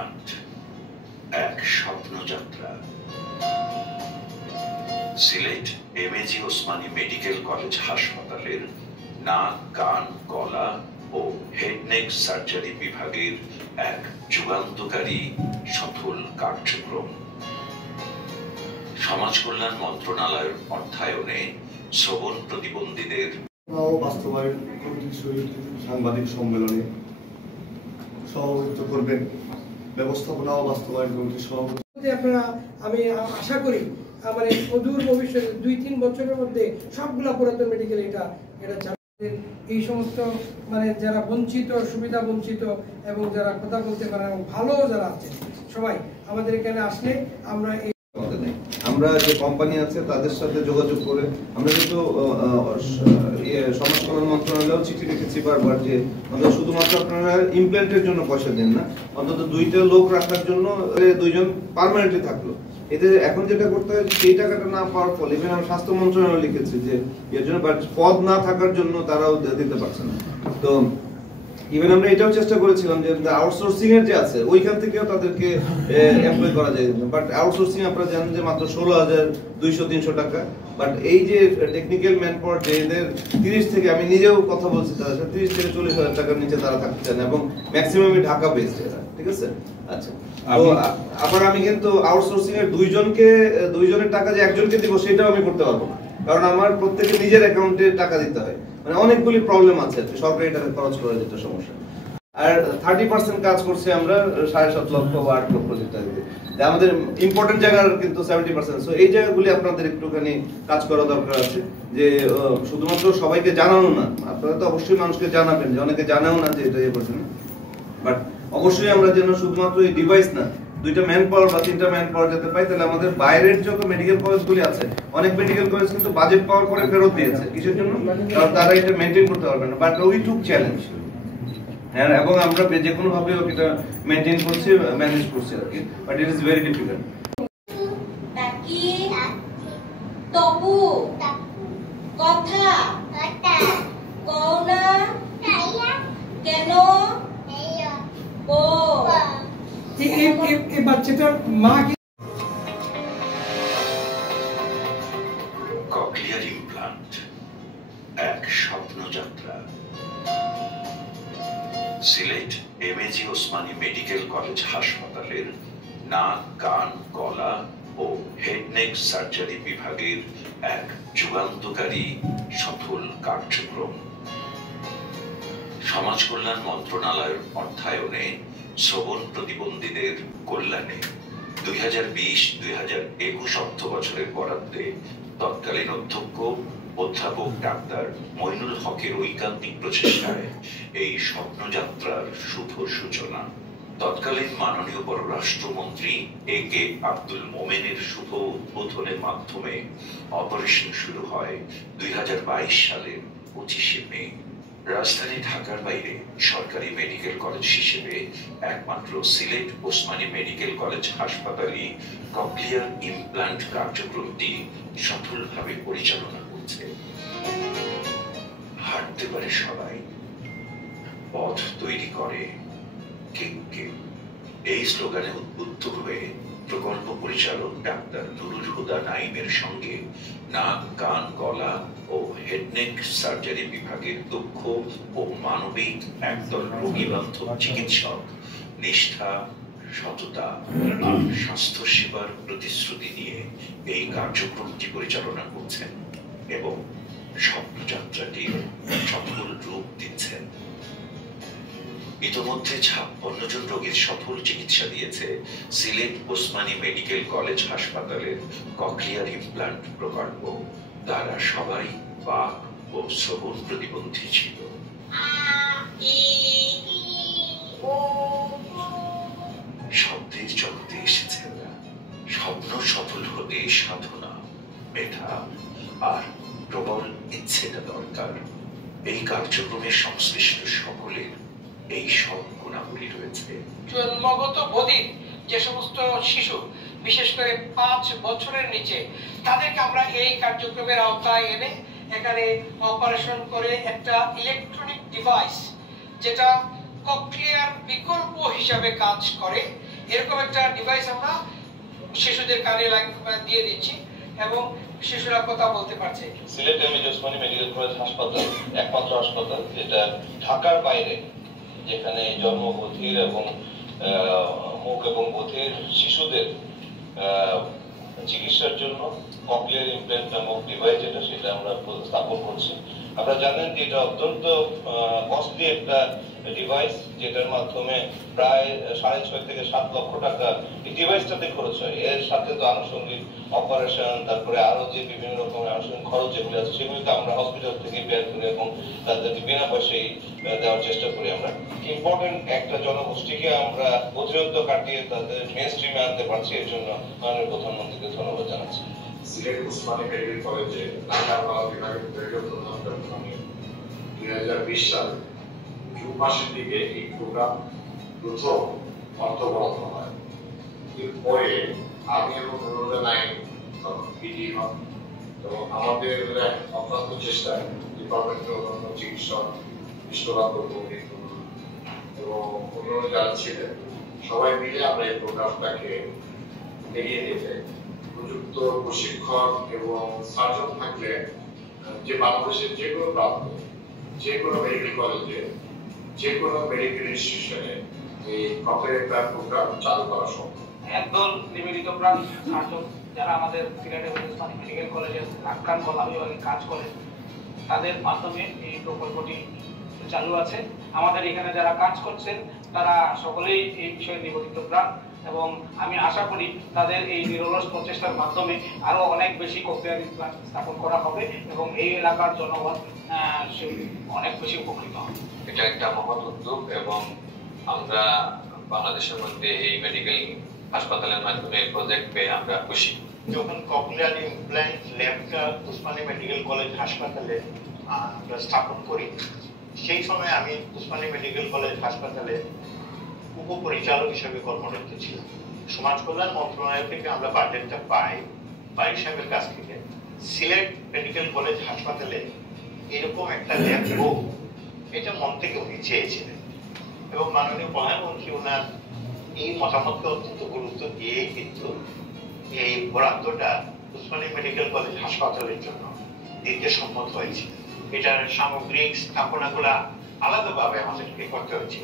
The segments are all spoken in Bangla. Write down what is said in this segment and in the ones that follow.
ইমপ্লান্ট এক স্বপ্নযাত্রা। Sylhet MAG Osmani medical college হাসপাতালের নাক, কান, গলা ও হেড নেক সার্জারি বিভাগের এক যুগান্তকারী সফল কার্যক্রম। সমাজ কল্যাণ মন্ত্রণালয়ের অর্থায়নে শ্রবণ প্রতিবন্ধীদের বাস্তবায়ন কমিটির সহিত সাংবাদিক সম্মেলনে সভাপতিত্ব করবেন। ব্যবস্থাপনা ও বাস্তবায়ন কমিটির সভাপতি আপনারা, আমি আশা করি আমার এই অদূর ভবিষ্যতে 2-3 বছরের মধ্যে সবগুলা পুরাতন মেডিকেল এটা এই সমস্ত যারা বঞ্চিত, সুবিধা বঞ্চিত এবং যারা কথা বলতে পারে এবং ভালো যারা আছে সবাই আমাদের এখানে আসলে আমরা যে কোম্পানি আছে তাদের সাথে যোগাযোগ করে আমরা কিন্তু সমাজ কল্যাণ মন্ত্রণালয়েও চিঠি লিখেছি বারবার যে শুধুমাত্র আপনারা ইমপ্ল্যান্টের জন্য পয়সা দেন না, অন্তত 2টা লোক রাখার জন্য 2জন পার্মানেন্টলি থাকলো। এতে এখন যেটা করতে হয় সেই টাকাটা না পাওয়ার ফলে ইভেন আমরা স্বাস্থ্য মন্ত্রণালয় লিখেছি যে এর জন্য পদ না থাকার জন্য তারাও দিতে পারছে না। তো ইভেন আমরা এটাও চেষ্টা করেছিলাম যে আউটসোর্সিং এর যে আছে ওইখান থেকেও তাদেরকে এমপ্লয় করা যায়, বাট আউটসোর্সিং আপনারা জানেন যে মাত্র 16,200-300 টাকা। বাট এই যে টেকনিক্যাল ম্যান পাওয়ার যে এদের 30 থেকে, আমি নিজেও কথা বলছি তাদের সাথে, 30 থেকে 40,000 টাকার নিচে তারা থাকতে চান এবং ম্যাক্সিমামই ঢাকা বেসড এরা, ঠিক আছে? আচ্ছা, তো আবার আমি কিন্তু আউটসোর্সিং এর 2জনের টাকা যে একজনকে দিব সেটাও আমি করতে পারবো না, কারণ আমার প্রত্যেকে নিজের অ্যাকাউন্টে টাকা দিতে হয়। অনেকগুলি প্রবলেম আছে, সরকারি টাকা খরচ করা যেত সমস্যা। আর 30% কাজ করছে আমরা 7.5 লক্ষ বা 8 লক্ষ যেটা দিতে, আমাদের ইম্পর্টেন্ট জায়গার কিন্তু 70%। সো এই জায়গাগুলি আপনাদের একটুখানি কাজ করা দরকার আছে, যে শুধুমাত্র সবাইকে জানানো না, আপনারা তো অবশ্যই মানুষকে জানাবেন, যে অনেকে জানাও না যে এটা করছেন, বাট অবশ্যই আমরা যেন শুধুমাত্র এই ডিভাইস না, 2টা ম্যান পাওয়ার বা 3টা ম্যান পাওয়ার যেতে পাই, তাহলে আমাদের বাইরের যত মেডিকেল কলেজগুলি আছে, অনেক মেডিকেল কলেজ কিন্তু বাজেট পাওয়ার পরে ফেরত দিয়েছে। কিসের জন্য? কারণ তারা এটা মেনটেন করতে পারবে না। বাট উই টুক চ্যালেঞ্জ, হ্যাঁ, এবং আমরা যে কোনো ভাবে এটা মেনটেন করছি, ম্যানেজ করছি আর কি, but it is very difficult. তবু কথা কওনা কেন এই বাচ্চাটার মা ককলিয়ার ইমপ্লান্ট এক স্বপ্নযাত্রা। Sylhet MAG Osmani medical college হাসপাতালের নাক, কান, গলা ও হেড নেক সার্জারি বিভাগের এক যুগান্তকারী সফল কার্যক্রম। সমাজ কল্যাণ মন্ত্রণালয়ের অর্থায়নে শ্রবণ প্রতিবন্ধীদের কল্যাণে 2020-2021 অর্থ বছরের বরাদ্দে তৎকালীন অধ্যক্ষ অধ্যাপক ডাক্তার মইনুল হকের ঐকান্তিক প্রচেষ্টায় এই স্বপ্নযাত্রার শুভ সূচনা। তৎকালীন মাননীয় পররাষ্ট্রমন্ত্রী AK আব্দুল মোমেনের শুভ উদ্বোধনের মাধ্যমে অপারেশন শুরু হয় 2022 সালের 25শে মে। রাজধানী ঢাকার বাইরে সরকারি মেডিকেল কলেজ হিসেবে একমাত্র সিলেট ওসমানী মেডিকেল কলেজ হাসপাতালই ককলিয়ার ইমপ্লান্ট কার্যক্রমটি সফলভাবে পরিচালনা করছে। হাঁটতে পারে সবাই, পথ তৈরি করে কেউ। এই স্লোগানে উদ্বুদ্ধ হয়ে প্রকল্প পরিচালক ডাক্তার নুরুল হুদা নাইমের সঙ্গে নাক, কান, গলা ও হেডনেক সার্জারি বিভাগের দক্ষ ও মানবিক একদল রোগী বান্ধব চিকিৎসক নিষ্ঠা, সততা আর স্বাস্থ্য সেবার প্রতিশ্রুতি নিয়ে এই কার্যক্রমটি পরিচালনা করছেন এবং স্বপ্নযাত্রাটির সফল রূপ দিচ্ছেন। ইতোমধ্যে 56 জন রোগীর সফল চিকিৎসা দিয়েছে সিলেট ওসমানী মেডিকেল কলেজ হাসপাতালের ককলিয়ার ইমপ্লান্ট প্রকল্প। তারা সবাই বাক ও শ্রবণ প্রতিবন্ধী ছিল। শব্দের জগতে এসেছে ওরা। স্বপ্ন সফল হতে সাধনা, মেধা আর প্রবল ইচ্ছেটা দরকার। এই কার্যক্রমের সংশ্লিষ্ট সকলের এই সব গুণাবলী রয়েছে। জন্মগত বধির যে সমস্ত শিশু, বিশেষ করে 5 বছরের নিচে, তাদেরকে আমরা এই কার্যক্রমের আওতায় এনে এখানে অপারেশন করে একটা ইলেকট্রনিক ডিভাইস যেটা ককলিয়ার বিকল্প হিসাবে কাজ করে, এরকম একটা ডিভাইস আমরা শিশুদের কানে দিয়ে দিচ্ছি এবং শিশুরা কথা বলতে পারছে। Sylhet MA Osmani medical college হাসপাতাল একমাত্র হাসপাতাল যেটা ঢাকার বাইরে, যেখানে জন্ম বধির এবং মুখ এবং বধির শিশুদের চিকিৎসার জন্য ককলিয়ার ইমপ্ল্যান্ট নামক ডিভাইস যেটা, সেটা আমরা স্থাপন করছি। আপনারা জানেন যে এটা অত্যন্ত কস্টলি একটা ডিভাইস, যেটার মাধ্যমে প্রায় 6.5 থেকে 7 লক্ষ টাকা এই ডিভাইসটাতে খরচ হয়। এর সাথে তো আনুষঙ্গিক অপারেশন, তারপরে আরো যে বিভিন্ন রকমের আনুষঙ্গিক খরচ যেগুলো আছে সেগুলিকে আমরা হসপিটাল থেকে বের করে এবং তাদেরকে বিনা পয়সায় দেওয়ার চেষ্টা করি। আমরা ইম্পর্টেন্ট একটা জনগোষ্ঠীকে আমরা প্রতিরোধ কাটিয়ে তাদের মেইন স্ট্রিমে আনতে পারছি, এর জন্য মাননীয় প্রধানমন্ত্রীকে ধন্যবাদ জানাচ্ছি। সিলেট ওসমানী মেডিকেল কলেজে ঢাকা বিভাগের মেডিকেল প্রধান ডক্টর 2020 সালে জুন মাসের দিকে এই প্রোগ্রাম প্রথম অন্তর্ভুক্ত হয়। এরপরে আমি এবং নুরুল নাইম পিডি হন এবং আমাদের অক্লান্ত চেষ্টায় ডিপার্টমেন্টের অন্যান্য চিকিৎসক, বিশ্বকান্ত ভৌমিক এবং অন্যান্য যারা ছিলেন সবাই মিলে আমরা এই প্রোগ্রামটাকে এগিয়ে নিয়ে যাই। উপযুক্ত প্রশিক্ষণ এবং সার্জন থাকলে যে বাংলাদেশের যে কোনো প্রান্তে, যে কোনো মেডিকেল কলেজে, যে কোনো মেডিকেল ইনস্টিটিউশনে এই ককলিয়ার প্রোগ্রাম চালু করা সম্ভব। একদল নিবেদিত প্রাণ সার্জন যারা আমাদের সিলেট ওসমানী মেডিকেল কলেজের আক্রান কলা বিভাগে কাজ করে, তাদের মাধ্যমে এই প্রকল্পটি চালু আছে। আমাদের এখানে যারা কাজ করছেন তারা সকলেই এই বিষয়ে নিবেদিত প্রাণ এবং আমি আশা করি তাদের এই নিরলস প্রচেষ্টার মাধ্যমে আরো অনেক বেশি ককলিয়ার ইমপ্ল্যান্ট স্থাপন করা হবে এবং এই এলাকার জনগণ অনেক বেশি উপকৃত হবে। এটা একটা মহৎ উদ্যোগ এবং আমরা বাংলাদেশের মধ্যে এই মেডিকেল হাসপাতালের মাধ্যমে প্রজেক্ট পেয়ে আমরা খুশি। যখন ককলিয়ার ইমপ্ল্যান্ট ল্যাবটা ওসমানী মেডিকেল কলেজ হাসপাতালে স্থাপন করি, সেই সময় আমি ওসমানী মেডিকেল কলেজ হাসপাতালে উপপরিচালক হিসেবে কর্মরত ছিলাম। সমাজ কল্যাণ মন্ত্রণালয় থেকে আমরা বাজেটটা পাই সাহেবের কাছ থেকে। সিলেট মেডিকেল কলেজ হাসপাতালে এরকম একটা ল্যাব হোক, এটা মন থেকে উনি চেয়েছিলেন এবং মাননীয় প্রধানমন্ত্রী ওনার এই মতামতকে অত্যন্ত গুরুত্ব দিয়ে কিন্তু এই বরাদ্দটা ওসমানী মেডিকেল কলেজ হাসপাতালের জন্য দিতে সম্মত হয়েছে। এটার সামগ্রিক স্থাপনাগুলা আলাদাভাবে আমাদেরকে করতে হয়েছে।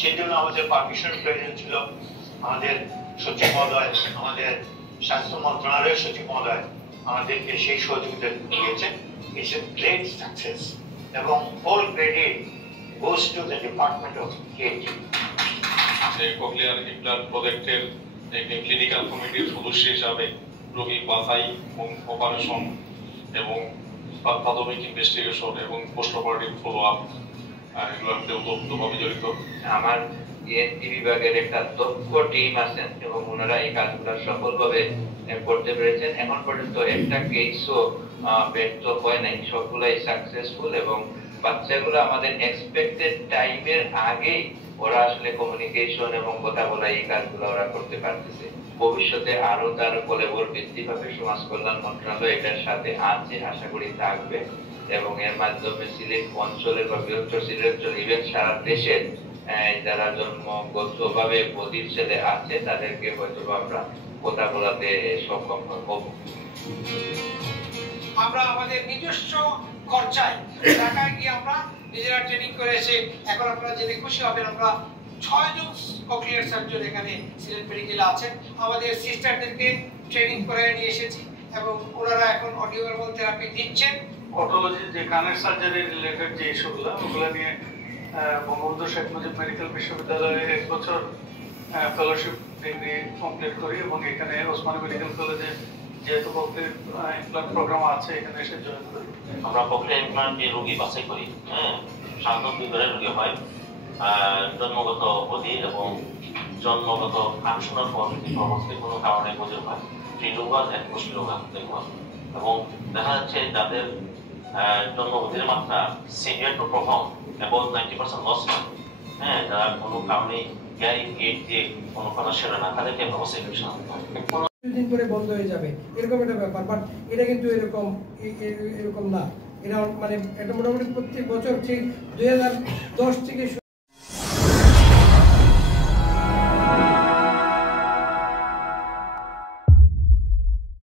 সেই জন্য আমাদের পারমিশন প্রয়োজন ছিল। আমাদের সচিব মহোদয়, আমাদের স্বাস্থ্য মন্ত্রণালয়ের সচিব মহোদয় আমাদেরকে সেই সহযোগিতা দিয়েছেন। ইটস এ গ্রেট সাকসেস এবং all credit goes to the department of health. এই ককলিয়ার ইমপ্ল্যান্ট প্রজেক্টের একটি ক্লিনিক্যাল কমিটির সদস্য হিসাবে রোগী বাছাই এবং অপারেশন এবং প্রাথমিক ইনভেস্টিগেশন এবং পোস্ট অপারেটিভ ফলো আপ এগুলোতে ওতপ্রোতভাবে জড়িত। আমার ইএনটি বিভাগের একটা দক্ষ টিম আছেন এবং ওনারা এই কাজগুলো সফলভাবে করতে পেরেছেন। এখন পর্যন্ত একটা কেসও ব্যর্থ হয় নাই, সবগুলাই সাকসেসফুল এবং বাচ্চাগুলো আমাদের এক্সপেক্টেড টাইমের আগে ওরা আসলে কমিউনিকেশন এবং কথা বলা এই কাজগুলো ওরা করতে পারতেছে। ভবিষ্যতে আরো তার বলেবর বৃদ্ধি পাবে। সমাজ কল্যাণ মন্ত্রণালয় এটার সাথে আছে, আশা করি থাকবে এবং এর মাধ্যমে সিলেট অঞ্চলের বা বৃহত্তর সিলেট অঞ্চল ইভেন সারা দেশের যারা জন্মগতভাবে বধির ছেলে আছে তাদেরকে হয়তো আমরা কথা বলাতে সক্ষম হব। আমরা আমাদের নিজস্ব খরচায় ঢাকায় গিয়ে আমরা নিজেরা ট্রেনিং করে এসে এখন আপনারা জেনে খুশি হবেন আমরা 6 জন ককলিয়ার সার্জন এখানে সিলেট মেডিকেলে আছেন। আমাদের সিস্টারদেরকে ট্রেনিং করে নিয়ে এসেছি এবং ওনারা এখন অডিও ভার্বাল থেরাপি দিচ্ছেন। অটোলজি যে কানের সার্জারি রিলেটেড যে ইস্যুগুলো ওগুলো নিয়ে বঙ্গবন্ধু শেখ মুজিব মেডিকেল বিশ্ববিদ্যালয়ে 1 বছর ফেলোশিপ ডিগ্রি কমপ্লিট করি এবং এখানে ওসমানী মেডিকেল কলেজে যেহেতু ককলিয়ার ইমপ্ল্যান্ট প্রোগ্রাম আছে এখানে এসে জয়েন করি। আমরা ককলিয়ার ইমপ্ল্যান্টে রোগী বাছাই করি। সাধারণত 2 ধরনের রোগী হয়, জন্মগত বধির এবং জন্মগত আনুষঙ্গিক পরবর্তী কোনো কারণে বধির হয়, ট্রিলোগাস এবং পোস্টলোগাস এবং দেখা যাচ্ছে যাদের জন্মবধির মাত্রা সিভিয়ার টু প্রফাউন্ড এবং 90% লস হয়, যারা কোনো কারণে গ্যারি গেট দিয়ে কোনো কথা সেরে না, তাদেরকে ব্যবস্থা দিন করে বন্ধ হয়ে যাবে এরকম একটা ব্যাপার, বাট এটা কিন্তু এরকম না। এটা মানে এটা মোটামুটি প্রত্যেক বছর ঠিক 2010 থেকে